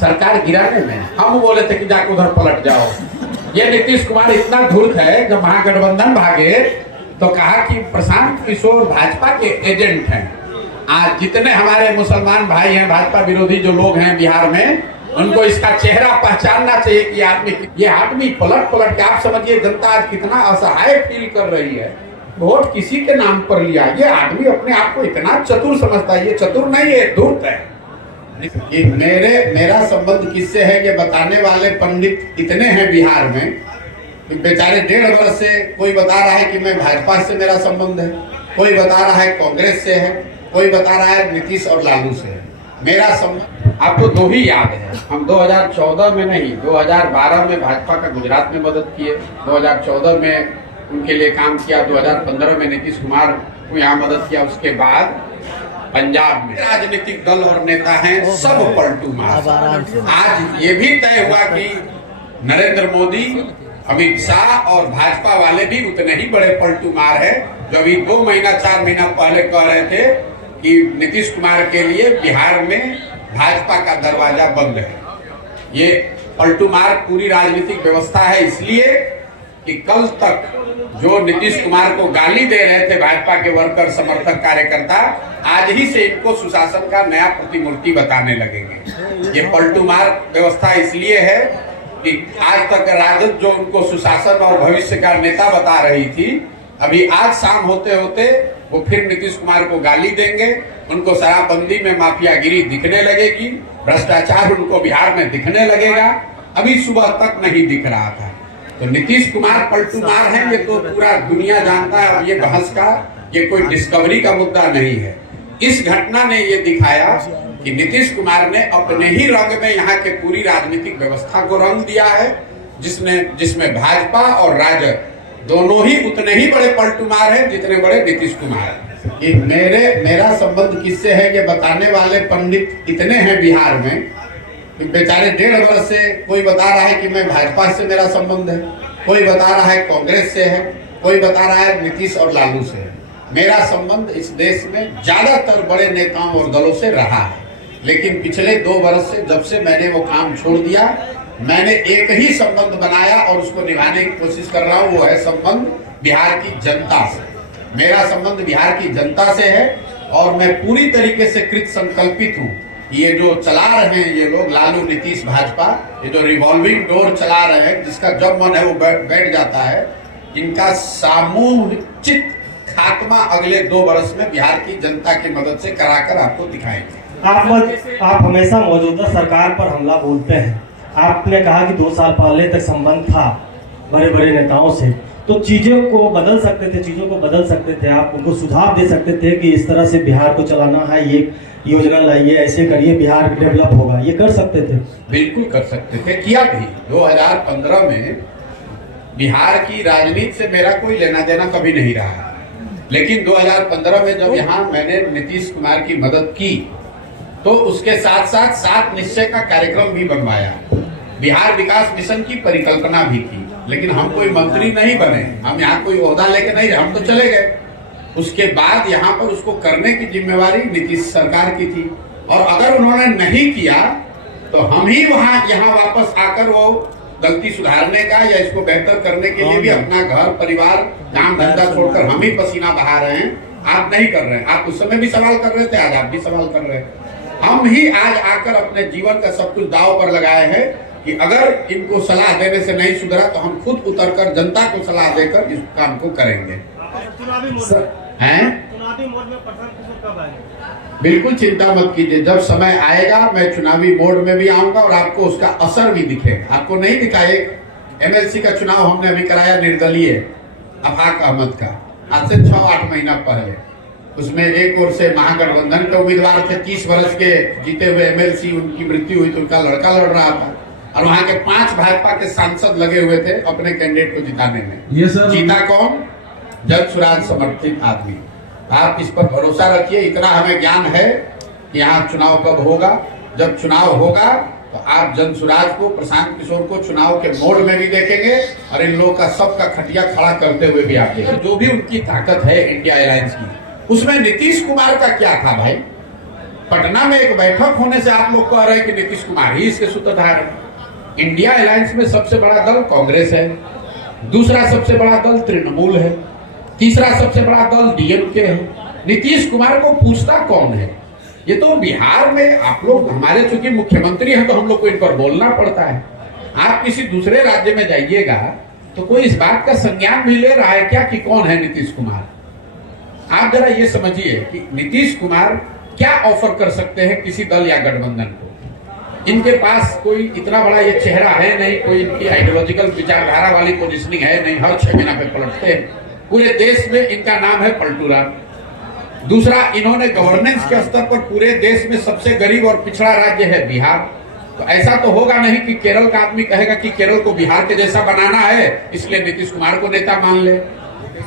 सरकार गिराने में हम बोले थे कि जाके उधर पलट जाओ। ये नीतीश कुमार इतना धूर्त है, जब महागठबंधन भागे तो कहा कि प्रशांत किशोर भाजपा के एजेंट हैं। आज जितने हमारे मुसलमान भाई हैं, भाजपा विरोधी जो लोग हैं बिहार में, उनको इसका चेहरा पहचानना चाहिए कि ये आदमी पलट पलट के, आप समझिए जनता आज कितना असहाय फील कर रही है। वोट किसी के नाम पर लिया, ये आदमी अपने आप को इतना चतुर समझता है। ये चतुर नहीं है, धूर्त है। ये मेरा संबंध किससे है ये बताने वाले पंडित इतने हैं बिहार में, बेचारे 1.5 वर्ष से कोई बता रहा है कि मैं भाजपा से मेरा संबंध है, कोई बता रहा है कांग्रेस से है, कोई बता रहा है नीतीश और लालू से है। मेरा संबंध आपको 2 ही याद है। हम 2014 में नहीं, 2012 में भाजपा का गुजरात में मदद किए, 2014 में उनके लिए काम किया, 2015 में नीतीश कुमार को यहाँ मदद किया। उसके बाद पंजाब में राजनीतिक दल और नेता हैं सब पलटू मार। आज ये भी तय हुआ कि नरेंद्र मोदी, अमित शाह और भाजपा वाले भी उतने ही बड़े पलटू मार है जो अभी 2 महीना 4 महीना पहले कह रहे थे कि नीतीश कुमार के लिए बिहार में भाजपा का दरवाजा बंद है। ये पलटू मार पूरी राजनीतिक व्यवस्था है, इसलिए कि कल तक जो नीतीश कुमार को गाली दे रहे थे भाजपा के वर्कर, समर्थक, कार्यकर्ता, आज ही से इनको सुशासन का नया प्रतिमूर्ति बताने लगेंगे। ये पलटू मार व्यवस्था इसलिए है कि आज तक राजद जो उनको सुशासन और भविष्य का नेता बता रही थी, अभी आज शाम होते होते वो फिर नीतीश कुमार को गाली देंगे। उनको शराबबंदी में माफियागिरी दिखने लगेगी, भ्रष्टाचार उनको बिहार में दिखने लगेगा। अभी सुबह तक नहीं दिख रहा था। तो नीतीश कुमार पलटू मार है, ये तो पूरा दुनिया जानता है। और ये बहस का ये कोई डिस्कवरी का मुद्दा नहीं है। इस घटना ने ये दिखाया कि नीतीश कुमार ने अपने ही रंग में यहाँ के पूरी राजनीतिक व्यवस्था को रंग दिया है, जिसमें भाजपा और राजद दोनों ही उतने ही बड़े पलटू मार हैं जितने बड़े नीतीश कुमार। ये मेरा संबंध किससे है ये बताने वाले पंडित इतने हैं बिहार में, बेचारे 1.5 वर्ष से कोई बता रहा है कि मैं भाजपा से मेरा संबंध है, कोई बता रहा है कांग्रेस से है, कोई बता रहा है नीतीश और लालू से है। मेरा संबंध इस देश में ज्यादातर बड़े नेताओं और दलों से रहा है, लेकिन पिछले 2 वर्ष से जब से मैंने वो काम छोड़ दिया, मैंने एक ही संबंध बनाया और उसको निभाने की कोशिश कर रहा हूँ। वो है संबंध बिहार की जनता से। मेरा संबंध बिहार की जनता से है और मैं पूरी तरीके से कृत संकल्पित हूँ। ये जो चला रहे हैं ये लोग, लालू, नीतीश, भाजपा, ये जो रिवॉल्विंग डोर चला रहे हैं, जिसका जब मन है वो बैठ जाता है, इनका सामूहिक खात्मा अगले 2 वर्ष में बिहार की जनता की मदद से कराकर आपको दिखाएंगे। आप हमेशा मौजूदा सरकार पर हमला बोलते हैं। आपने कहा कि 2 साल पहले तक संबंध था बड़े बड़े नेताओं से, तो चीजों को बदल सकते थे, आप उनको सुझाव दे सकते थे कि इस तरह से बिहार को चलाना है, ये योजना लाइए, ऐसे करिए, बिहार डेवलप होगा। ये कर सकते थे? बिल्कुल कर सकते थे, किया भी। 2015 में बिहार की राजनीति से मेरा कोई लेना देना कभी नहीं रहा, लेकिन 2015 में जब यहाँ मैंने नीतीश कुमार की मदद की तो उसके साथ साथ 7 निश्चय का कार्यक्रम भी बनवाया। बिहार विकास मिशन की परिकल्पना भी की, लेकिन हम कोई मंत्री नहीं बने, हम यहाँ कोई ओहदा लेके नहीं रहे, हम तो चले गए। उसके बाद यहाँ पर उसको करने की जिम्मेवारी नीतीश सरकार की थी, और अगर उन्होंने नहीं किया तो हम ही यहाँ वापस आकर वो गलती सुधारने का या इसको बेहतर करने के लिए भी अपना घर परिवार काम धंधा छोड़कर हम ही पसीना बहा रहे हैं। आप नहीं कर रहे हैं, आप उस समय भी सवाल कर रहे थे, आज आप भी सवाल कर रहे हैं। हम ही आज आकर अपने जीवन का सब कुछ दांव पर लगाए हैं कि अगर इनको सलाह देने से नहीं सुधरा तो हम खुद उतरकर जनता को सलाह देकर इस काम को करेंगे। बिल्कुल चिंता मत कीजिए, जब समय आएगा मैं चुनावी मोड में भी आऊंगा और आपको उसका असर भी दिखेगा। आपको नहीं दिखा, एक MLC का चुनाव हमने अभी कराया निर्दलीय अफाक अहमद का, आज से 6-8 महीना पहले। उसमें एक ओर से महागठबंधन के उम्मीदवार थे, 30 वर्ष के जीते हुए MLC, उनकी मृत्यु हुई तो उनका लड़का लड़ रहा था, और वहाँ के 5 भाजपा के सांसद लगे हुए थे अपने कैंडिडेट को जिताने में। जीता कौन? जनसुराज समर्थित आदमी। आप इस पर भरोसा रखिए, इतना हमें ज्ञान है कि यहाँ चुनाव कब होगा। जब चुनाव होगा तो आप जनसुराज को, प्रशांत किशोर को चुनाव के मोड में भी देखेंगे और इन लोगों का सबका खटिया खड़ा करते हुए भी आप देखेंगे। जो भी उनकी ताकत है इंडिया अलायंस की, उसमें नीतीश कुमार का क्या था भाई? पटना में एक बैठक होने से आप लोग कह रहे हैं कि नीतीश कुमार ही इसके सूत्रधार है। इंडिया अलायंस में सबसे बड़ा दल कांग्रेस है, दूसरा सबसे बड़ा दल तृणमूल है, तीसरा सबसे बड़ा दल डीएमके है। नीतीश कुमार को पूछता कौन है? ये तो बिहार में आप लोग, हमारे चूंकि मुख्यमंत्री हैं तो हम लोग को इन पर बोलना पड़ता है। आप किसी दूसरे राज्य में जाइएगा तो कोई इस बात का संज्ञान भी ले रहा है क्या कि कौन है नीतीश कुमार? आप जरा ये समझिए कि नीतीश कुमार क्या ऑफर कर सकते हैं किसी दल या गठबंधन को। इनके पास कोई इतना बड़ा ये चेहरा है नहीं, कोई इनकी आइडियोलॉजिकल विचारधारा वाली पोजीशनिंग है नहीं, हर 6 महीना पे पलटते हैं। पूरे देश में इनका नाम है पलटू राम। दूसरा, इन्होंने गवर्नेंस के स्तर पर पूरे देश में सबसे गरीब और पिछड़ा राज्य है बिहार। तो ऐसा तो होगा नहीं कि केरल का आदमी कहेगा कि केरल को बिहार के जैसा बनाना है इसलिए नीतीश कुमार को नेता मान ले।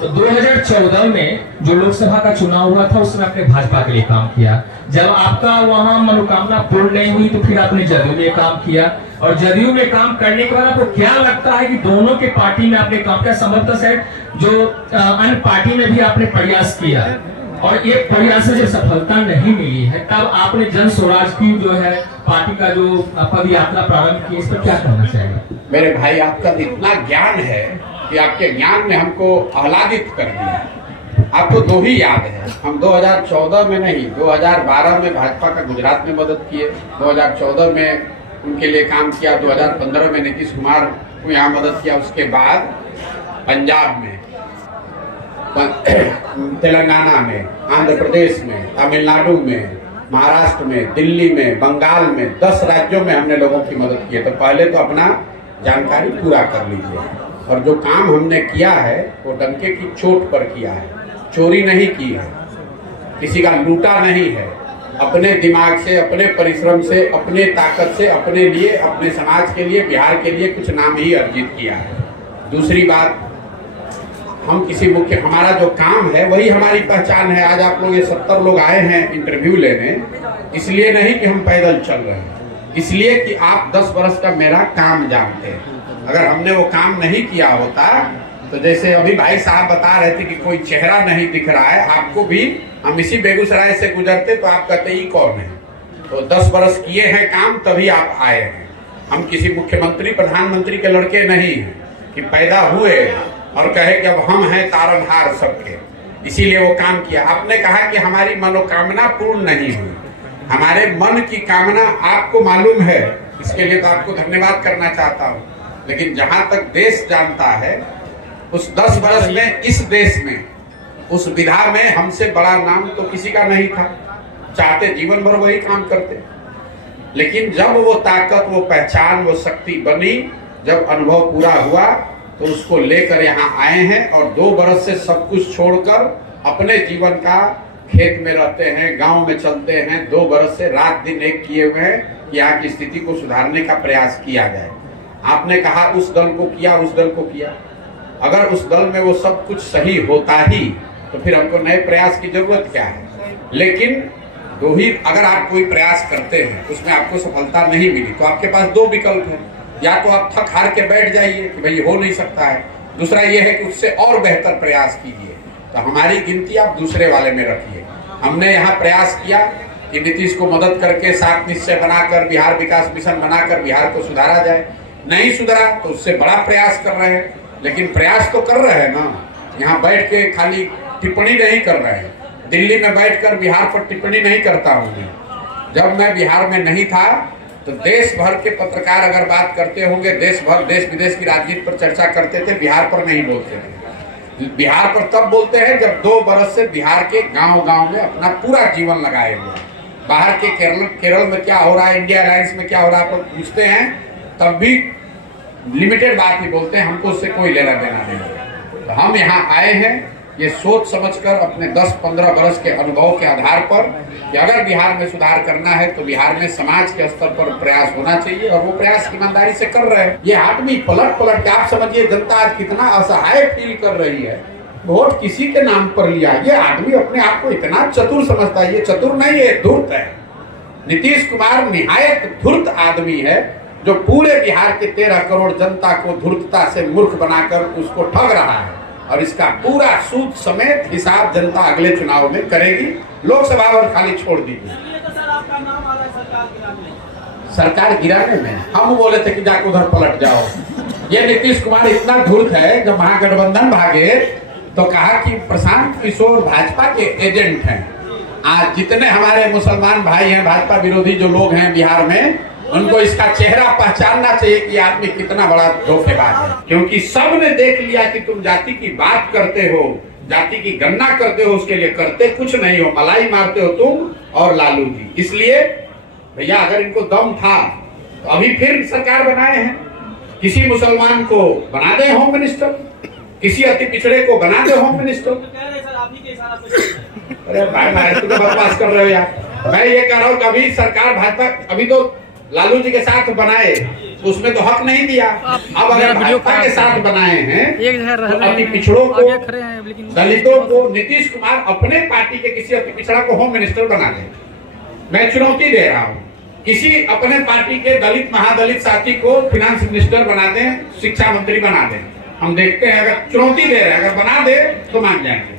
तो 2014 में जो लोकसभा का चुनाव हुआ था उसमें आपने भाजपा के लिए काम किया। जब आपका वहां मनोकामना पूर्ण नहीं हुई तो फिर आपने जदयू में काम किया, और जदयू में काम करने के बाद आपको क्या लगता है कि दोनों के पार्टी में आपने काम किया? संभवतः है जो अन्य पार्टी में भी आपने प्रयास किया और ये प्रयास से जब सफलता नहीं मिली है तब आपने जन स्वराज की जो है पार्टी का जो पद यात्रा प्रारंभ की, इस पर क्या कहना चाहिए? मेरे भाई, आपका इतना ज्ञान है कि आपके ज्ञान ने हमको आह्लादित कर दिया। आपको 2 ही याद है, हम 2014 में नहीं 2012 में भाजपा का गुजरात में मदद किए, 2014 में उनके लिए काम किया, 2015 में नीतीश कुमार को यहाँ मदद किया, उसके बाद पंजाब में, तेलंगाना में, आंध्र प्रदेश में, तमिलनाडु में, महाराष्ट्र में, दिल्ली में, बंगाल में, 10 राज्यों में हमने लोगों की मदद की है। तो पहले तो अपना जानकारी पूरा कर लीजिए। और जो काम हमने किया है वो डंके की चोट पर किया है, चोरी नहीं की है, किसी का लूटा नहीं है, अपने दिमाग से, अपने परिश्रम से, अपने ताकत से, अपने लिए, अपने समाज के लिए, बिहार के लिए कुछ नाम ही अर्जित किया है। दूसरी बात, हम किसी हमारा जो काम है वही हमारी पहचान है। आज आप लोग ये 70 लोग आए हैं इंटरव्यू लेने, इसलिए नहीं कि हम पैदल चल रहे हैं, इसलिए कि आप 10 वर्ष का मेरा काम जानते हैं। अगर हमने वो काम नहीं किया होता तो जैसे अभी भाई साहब बता रहे थे कि कोई चेहरा नहीं दिख रहा है, आपको भी हम इसी बेगूसराय से गुजरते तो आप कहते ही कौन है। तो 10 वर्ष किए हैं काम तभी आप आए हैं। हम किसी मुख्यमंत्री प्रधानमंत्री के लड़के नहीं हैं कि पैदा हुए और कहे कि अब हम हैं तारनहार सबके, इसीलिए वो काम किया। आपने कहा कि हमारी मनोकामना पूर्ण नहीं हुई, हमारे मन की कामना आपको मालूम है, इसके लिए तो आपको धन्यवाद करना चाहता हूँ। लेकिन जहां तक देश जानता है, उस 10 वर्ष में इस देश में, उस विधा में हमसे बड़ा नाम तो किसी का नहीं था। चाहते जीवन भर वही काम करते, लेकिन जब वो ताकत, वो पहचान, वो शक्ति बनी, जब अनुभव पूरा हुआ तो उसको लेकर यहाँ आए हैं और 2 बरस से सब कुछ छोड़कर अपने जीवन का खेत में रहते हैं, गांव में चलते हैं। 2 बरस से रात दिन एक किए हुए हैं कि यहाँ की स्थिति को सुधारने का प्रयास किया जाए। आपने कहा उस दल को किया, उस दल को किया। अगर उस दल में वो सब कुछ सही होता ही तो फिर हमको नए प्रयास की जरूरत क्या है। लेकिन अगर आप कोई प्रयास करते हैं उसमें आपको सफलता नहीं मिली तो आपके पास 2 विकल्प हैं। या तो आप थक हार के बैठ जाइए कि भाई हो नहीं सकता है, दूसरा ये है कि उससे और बेहतर प्रयास कीजिए। तो हमारी गिनती आप दूसरे वाले में रखिए। हमने यहाँ प्रयास किया कि नीतीश को मदद करके 7 निश्चय बनाकर, बिहार विकास मिशन बनाकर बिहार को सुधारा जाए। नहीं सुधरा तो उससे बड़ा प्रयास कर रहे हैं, लेकिन प्रयास तो कर रहे हैं ना। यहाँ बैठ के खाली टिप्पणी नहीं कर रहे हैं। दिल्ली में बैठकर बिहार पर टिप्पणी नहीं करता हूँ मैं। जब मैं बिहार में नहीं था तो देश भर के पत्रकार अगर बात करते होंगे, देश भर, देश विदेश की राजनीति पर चर्चा करते थे, बिहार पर नहीं बोलते थे। बिहार पर तब बोलते हैं जब 2 बरस से बिहार के गांव-गांव में अपना पूरा जीवन लगाए हुए। बाहर के केरल में क्या हो रहा है, इंडिया अलायंस में क्या हो रहा है, आप पूछते हैं तब भी लिमिटेड बात ही बोलते हैं, हमको उससे कोई लेना देना नहीं है। तो हम यहाँ आए हैं ये सोच समझकर अपने 10-15 वर्ष के अनुभव के आधार पर कि अगर बिहार में सुधार करना है तो बिहार में समाज के स्तर पर प्रयास होना चाहिए, और वो प्रयास ईमानदारी से कर रहे हैं। ये आदमी पलट के आप समझिए जनता आज कितना असहाय फील कर रही है। वोट किसी के नाम पर लिया, ये आदमी अपने आप को इतना चतुर समझता है। ये चतुर नहीं है, धूर्त है। नीतीश कुमार निहायत धूर्त आदमी है जो पूरे बिहार के 13 करोड़ जनता को धूर्तता से मूर्ख बनाकर उसको ठग रहा है, और इसका पूरा सूद समेत हिसाब जनता अगले चुनाव में करेगी। लोकसभा और खाली छोड़ दीजिए। सरकार गिराने में हम बोले थे कि जाके उधर पलट जाओ। ये नीतीश कुमार इतना धूर्त है, जब महागठबंधन भागे तो कहा कि प्रशांत किशोर भाजपा के एजेंट हैं। आज जितने हमारे मुसलमान भाई हैं, भाजपा विरोधी जो लोग हैं बिहार में, उनको इसका चेहरा पहचानना चाहिए कि आदमी कितना बड़ा धोखेबाज है। क्योंकि सब ने देख लिया कि तुम जाति की बात करते हो, जाति की गणना करते हो, उसके लिए करते कुछ नहीं हो, मलाई मारते हो तुम और लालू जी। इसलिए भैया अगर इनको दम था तो अभी फिर सरकार बनाए हैं। किसी मुसलमान को बना दे होम मिनिस्टर, किसी अति पिछड़े को बना दे होम मिनिस्टर। अरे भाई तुम बकवास कर रहे हो यार। मैं ये कह रहा हूँ कि अभी सरकार भाजपा, अभी तो लालू जी के साथ बनाए, उसमें तो हक नहीं दिया। अब अगर भाजपा के साथ बनाए हैं तो अति पिछड़ों को, दलितों को, नीतीश कुमार अपने पार्टी के किसी अति पिछड़ा को होम मिनिस्टर बना दे। मैं चुनौती दे रहा हूँ, किसी अपने पार्टी के दलित महादलित साथी को फिनांस मिनिस्टर बना दें, शिक्षा मंत्री बना दें। हम देखते हैं, अगर चुनौती दे रहे हैं, अगर बना दे तो मान जाएंगे।